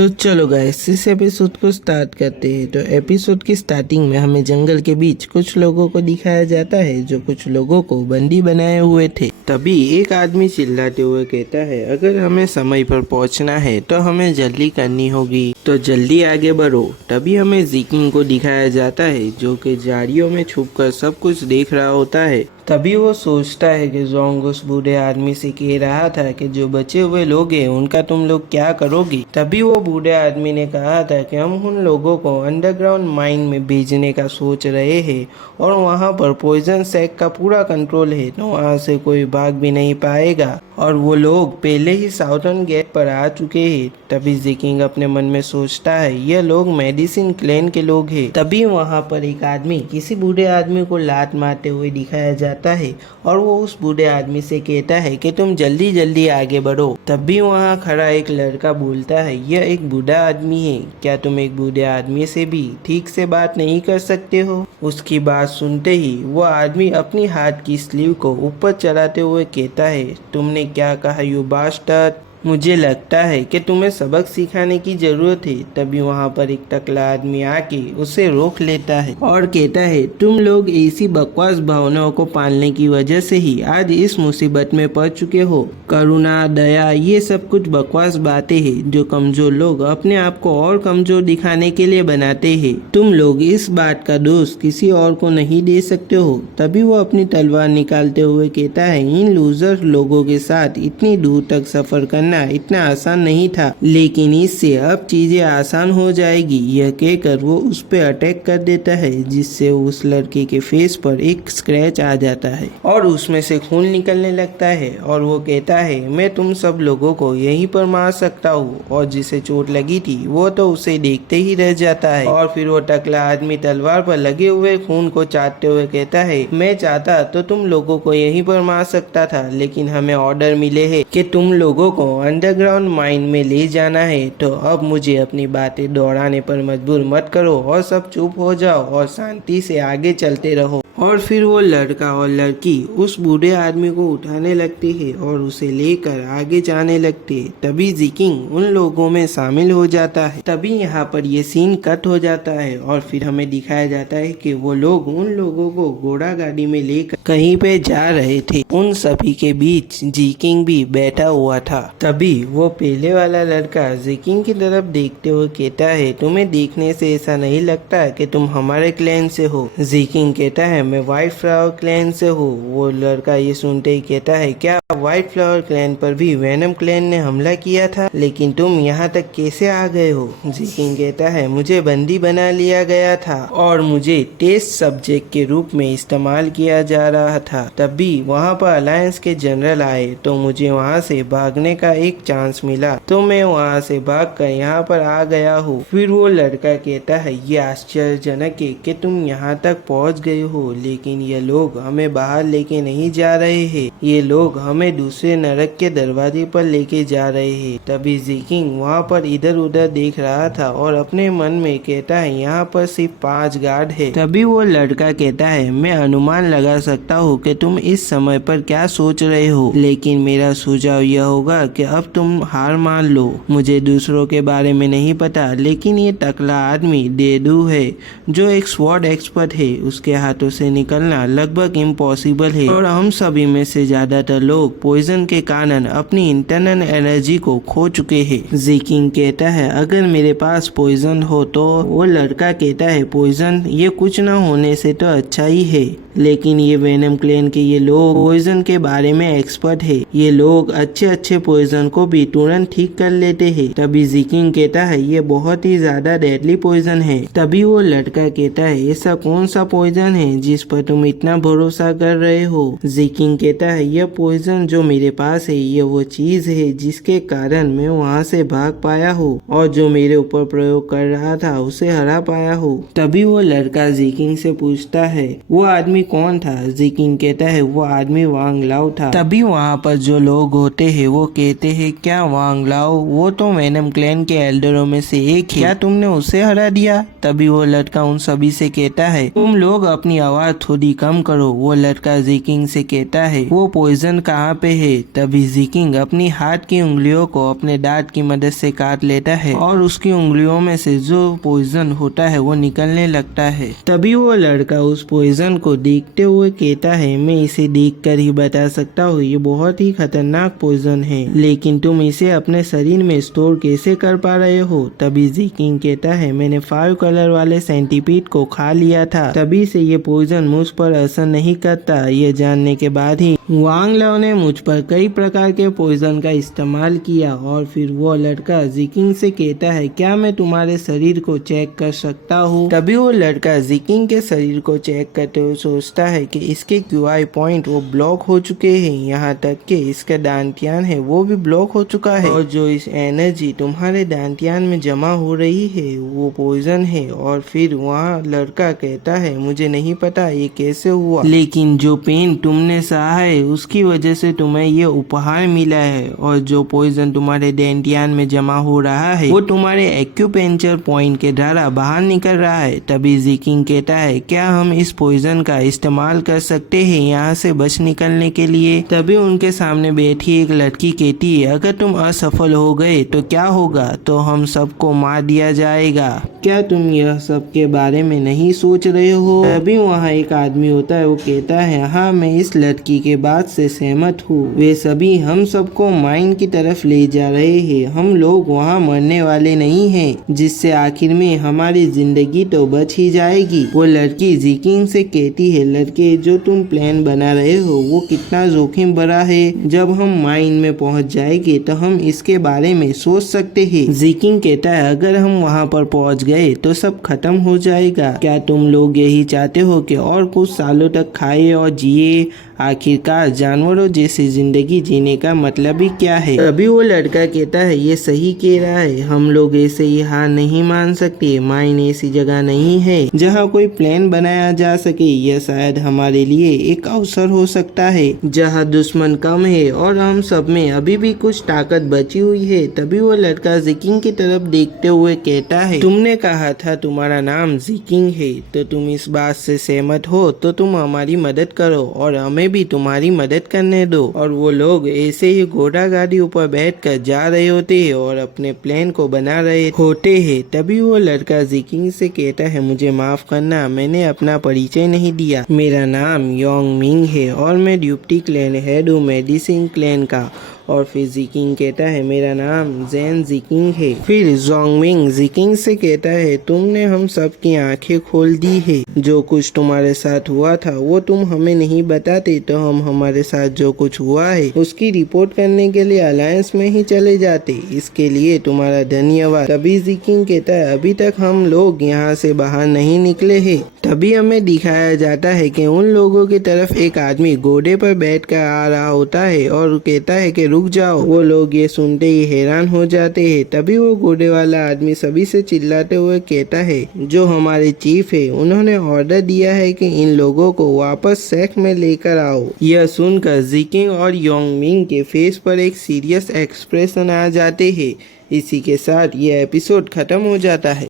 तो चलो गाइस इस एपिसोड को स्टार्ट करते हैं। तो एपिसोड की स्टार्टिंग में हमें जंगल के बीच कुछ लोगों को दिखाया जाता है जो कुछ लोगों को बंदी बनाए हुए थे। तभी एक आदमी चिल्लाते हुए कहता है, अगर हमें समय पर पहुंचना है तो हमें जल्दी करनी होगी, तो जल्दी आगे बढ़ो। तभी हमें ज़िकिंग को दिखाया जाता है जो कि झाड़ियों में छुपकर सब कुछ देख रहा होता है। तभी वो सोचता है कि जोंग उस बूढ़े आदमी से कह रहा था कि जो बचे हुए लोग हैं उनका तुम लोग क्या करोगे। तभी वो बूढ़े आदमी ने कहा था कि हम उन लोगों को अंडरग्राउंड माइन में भेजने का सोच रहे हैं और वहाँ पर पॉइजन सैक का पूरा कंट्रोल है, तो वहाँ से कोई भाग भी नहीं पाएगा और वो लोग पहले ही साउथर्न गेट पर आ चुके हैं। तभी ज़िकिंग अपने मन में सोचता है ये लोग मेडिसिन क्लैन के लोग हैं। तभी वहाँ पर एक आदमी किसी बूढ़े आदमी को लात मारते हुए दिखाया जाता है और वो उस बूढ़े आदमी से कहता है कि तुम जल्दी जल्दी आगे बढ़ो। तभी वहाँ खड़ा एक लड़का बोलता है, यह एक बूढ़ा आदमी है, क्या तुम एक बूढ़े आदमी से भी ठीक से बात नहीं कर सकते हो। उसकी बात सुनते ही वो आदमी अपनी हाथ की स्लीव को ऊपर चलाते हुए कहता है, तुमने क्या कहा यू बास्टर्ड, मुझे लगता है कि तुम्हें सबक सिखाने की जरूरत है। तभी वहाँ पर एक टकला आदमी आके उसे रोक लेता है और कहता है, तुम लोग ऐसी बकवास भावनाओं को पालने की वजह से ही आज इस मुसीबत में पड़ चुके हो। करुणा, दया, ये सब कुछ बकवास बातें हैं जो कमजोर लोग अपने आप को और कमजोर दिखाने के लिए बनाते हैं। तुम लोग इस बात का दोष किसी और को नहीं दे सकते हो। तभी वो अपनी तलवार निकालते हुए कहता है, इन लूजर लोगों के साथ इतनी दूर तक सफर करना इतना आसान नहीं था, लेकिन इससे अब चीजें आसान हो जाएगी। यह कहकर वो उस पे अटैक कर देता है जिससे उस लड़के के फेस पर एक स्क्रैच आ जाता है और उसमें से खून निकलने लगता है और वो कहता है, मैं तुम सब लोगों को यहीं पर मार सकता हूँ। और जिसे चोट लगी थी वो तो उसे देखते ही रह जाता है और फिर वो टकला आदमी तलवार पर लगे हुए खून को चाटते हुए कहता है, मैं चाहता तो तुम लोगों को यहीं पर मार सकता था, लेकिन हमें ऑर्डर मिले है कि तुम लोगों को अंडरग्राउंड माइन में ले जाना है, तो अब मुझे अपनी बातें दोहराने पर मजबूर मत करो और सब चुप हो जाओ और शांति से आगे चलते रहो। और फिर वो लड़का और लड़की उस बूढ़े आदमी को उठाने लगते हैं और उसे लेकर आगे जाने लगते हैं। तभी ज़िकिंग उन लोगों में शामिल हो जाता है। तभी यहाँ पर ये सीन कट हो जाता है और फिर हमें दिखाया जाता है कि वो लोग उन लोगों को घोड़ा गाड़ी में लेकर कहीं पे जा रहे थे। उन सभी के बीच ज़िकिंग भी बैठा हुआ था। तभी वो पहले वाला लड़का ज़िकिंग की तरफ देखते हुए कहता है, तुम्हें देखने से ऐसा नहीं लगता कि तुम हमारे क्लैन से हो। ज़िकिंग कहता है, मैं व्हाइट फ्लावर क्लैन से हूँ। वो लड़का ये सुनते ही कहता है, क्या व्हाइट फ्लावर क्लैन पर भी वेनम क्लैन ने हमला किया था, लेकिन तुम यहाँ तक कैसे आ गए हो। ज़िकिंग कहता है, मुझे बंदी बना लिया गया था और मुझे टेस्ट सब्जेक्ट के रूप में इस्तेमाल किया जा रहा था। तभी वहाँ पर अलायंस के जनरल आए तो मुझे वहाँ से भागने का एक चांस मिला, तो मैं वहाँ से भागकर यहाँ पर आ गया हूँ। फिर वो लड़का कहता है, ये आश्चर्यजनक है कि तुम यहाँ तक पहुँच गए हो, लेकिन ये लोग हमें बाहर लेके नहीं जा रहे हैं, ये लोग हमें दूसरे नरक के दरवाजे पर लेके जा रहे हैं। तभी ज़िकिंग वहाँ पर इधर उधर देख रहा था और अपने मन में कहता है, यहाँ पर सिर्फ 5 गार्ड है। तभी वो लड़का कहता है, मैं अनुमान लगा सकता हूँ कि तुम इस समय पर क्या सोच रहे हो, लेकिन मेरा सुझाव यह होगा कि अब तुम हार मान लो। मुझे दूसरों के बारे में नहीं पता, लेकिन ये टकला आदमी देदू है जो एक स्वॉर्ड एक्सपर्ट है, उसके हाथों से निकलना लगभग इम्पॉसिबल है और हम सभी में से ज्यादातर लोग पॉइजन के कारण अपनी इंटरनल एनर्जी को खो चुके हैं। ज़िकिंग कहता है, अगर मेरे पास पॉइजन हो तो। वो लड़का कहता है, पॉइजन ये कुछ ना होने से तो अच्छा ही है, लेकिन ये वेनम क्लैन के ये लोग पॉइजन के बारे में एक्सपर्ट है, ये लोग अच्छे अच्छे पॉइजन को भी तुरंत ठीक कर लेते हैं। तभी ज़िकिंग कहता है, ये बहुत ही ज्यादा डेडली पॉइजन है। तभी वो लड़का कहता है, ऐसा कौन सा पॉइजन है जिस पर तुम इतना भरोसा कर रहे हो। ज़िकिंग कहता है, यह पॉइजन जो मेरे पास है ये वो चीज है जिसके कारण मैं वहाँ से भाग पाया हूँ और जो मेरे ऊपर प्रयोग कर रहा था उसे हरा पाया हूँ। तभी वो लड़का ज़िकिंग से पूछता है, वो आदमी कौन था। ज़िकिंग कहता है, वो आदमी वांग लाओ था। तभी वहाँ पर जो लोग होते हैं वो कहते हैं, क्या वांग लाओ, वो तो वेनम क्लैन के एल्डरों में से एक है, क्या तुमने उसे हरा दिया। तभी वो लड़का उन सभी से कहता है, तुम लोग अपनी आवाज थोड़ी कम करो। वो लड़का ज़िकिंग से कहता है, वो पॉइजन कहाँ पे है। तभी जिकिंग अपनी हाथ की उंगलियों को अपने दांत की मदद से काट लेता है और उसकी उंगलियों में से जो पॉइजन होता है वो निकलने लगता है। तभी वो लड़का उस पॉइजन को देखते हुए कहता है, मैं इसे देखकर ही बता सकता हूँ, ये बहुत ही खतरनाक पॉइजन है, लेकिन तुम इसे अपने शरीर में स्टोर कैसे कर पा रहे हो? तभी जिकिंग कहता है, मैंने 5 कलर वाले सेंटीपीड को खा लिया था, तभी से ये पॉइजन मुझ पर असर नहीं करता। ये जानने के बाद ही वांग लाओ ने मुझ पर कई प्रकार के पॉइजन का इस्तेमाल किया। और फिर वो लड़का जिकिंग से कहता है, क्या मैं तुम्हारे शरीर को चेक कर सकता हूँ? तभी वो लड़का जिकिंग के शरीर को चेक करते हुए सोचता है कि इसके QI पॉइंट वो ब्लॉक हो चुके हैं, यहाँ तक कि इसका दांतियान है वो भी ब्लॉक हो चुका है, और जो इस एनर्जी तुम्हारे दांतियान में जमा हो रही है वो पॉइजन है। और फिर वहाँ लड़का कहता है, मुझे नहीं पता ये कैसे हुआ, लेकिन जो पेन तुमने सहा है उसकी वजह से तुम्हें ये उपहार मिला है, और जो पॉइजन तुम्हारे दांतियान में जमा हो रहा है वो तुम्हारे एक्यूपेंचर पॉइंट के द्वारा बाहर निकल रहा है। तभी जिकिंग कहता है, क्या हम इस पॉइजन का इस्तेमाल कर सकते हैं यहाँ से बच निकलने के लिए? तभी उनके सामने बैठी एक लड़की कहती है, अगर तुम असफल हो गए तो क्या होगा? तो हम सबको मार दिया जाएगा। क्या तुम यह सब के बारे में नहीं सोच रहे हो? तभी वहाँ एक आदमी होता है, वो कहता है, हाँ मैं इस लड़की के बात से सहमत हूँ, वे सभी हम सबको माइन की तरफ ले जा रहे हैं, हम लोग वहाँ मरने वाले नहीं हैं, जिससे आखिर में हमारी जिंदगी तो बच ही जाएगी। वो लड़की जिकिंग से कहती है, लड़के जो तुम प्लान बना रहे हो वो कितना जोखिम भरा है, जब हम माइन में पहुँच जाएंगे तो हम इसके बारे में सोच सकते हैं। जिकिंग कहता है, अगर हम वहाँ पर पहुँच गए तो सब खत्म हो जाएगा। क्या तुम लोग यही चाहते हो कि और कुछ सालों तक खाए और जिए? आखिरकार जानवरों जैसी जिंदगी जीने का मतलब ही क्या है? अभी वो लड़का कहता है, ये सही कह रहा है, हम लोग ऐसे ही हार नहीं मान सकते, माइन ऐसी जगह नहीं है जहाँ कोई प्लान बनाया जा सके। यह शायद हमारे लिए एक अवसर हो सकता है जहाँ दुश्मन कम है और हम सब में अभी भी कुछ ताकत बची हुई है। तभी वो लड़का जिकिंग की तरफ देखते हुए कहता है, तुमने कहा था तुम्हारा नाम जिकिंग है, तो तुम इस बात से सहमत हो तो तुम हमारी मदद करो और हमें भी तुम्हारी मदद करने दो। और वो लोग ऐसे ही घोड़ा गाड़ी ऊपर बैठकर जा रहे होते हैं और अपने प्लान को बना रहे होते हैं। तभी वो लड़का जिकिंग से कहता है, मुझे माफ करना, मैंने अपना परिचय नहीं दिया, मेरा नाम योंग मिंग है और मैं ड्यूटी क्लैन हेड हूँ, मेडिसिन क्लैन का। और फिर जिकिंग कहता है, मेरा नाम जैन जिकिंग है। फिर जोंगमिंग जिकिंग से कहता है, तुमने हम सब की आंखें खोल दी है, जो कुछ तुम्हारे साथ हुआ था वो तुम हमें नहीं बताते तो हम हमारे साथ जो कुछ हुआ है उसकी रिपोर्ट करने के लिए अलायंस में ही चले जाते, इसके लिए तुम्हारा धन्यवाद। तभी जिकिंग कहता है, अभी तक हम लोग यहाँ से बाहर नहीं निकले हैं। तभी हमें दिखाया जाता है कि उन लोगों की तरफ एक आदमी घोड़े पर बैठकर आ रहा होता है और कहता है कि रुक जाओ। वो लोग ये सुनते ही हैरान हो जाते हैं। तभी वो घोड़े वाला आदमी सभी से चिल्लाते हुए कहता है, जो हमारे चीफ है उन्होंने ऑर्डर दिया है कि इन लोगों को वापस शैक में लेकर आओ। यह सुनकर जिकिंग और योंगमिंग के फेस पर एक सीरियस एक्सप्रेशन आ जाते हैं। इसी के साथ यह एपिसोड खत्म हो जाता है।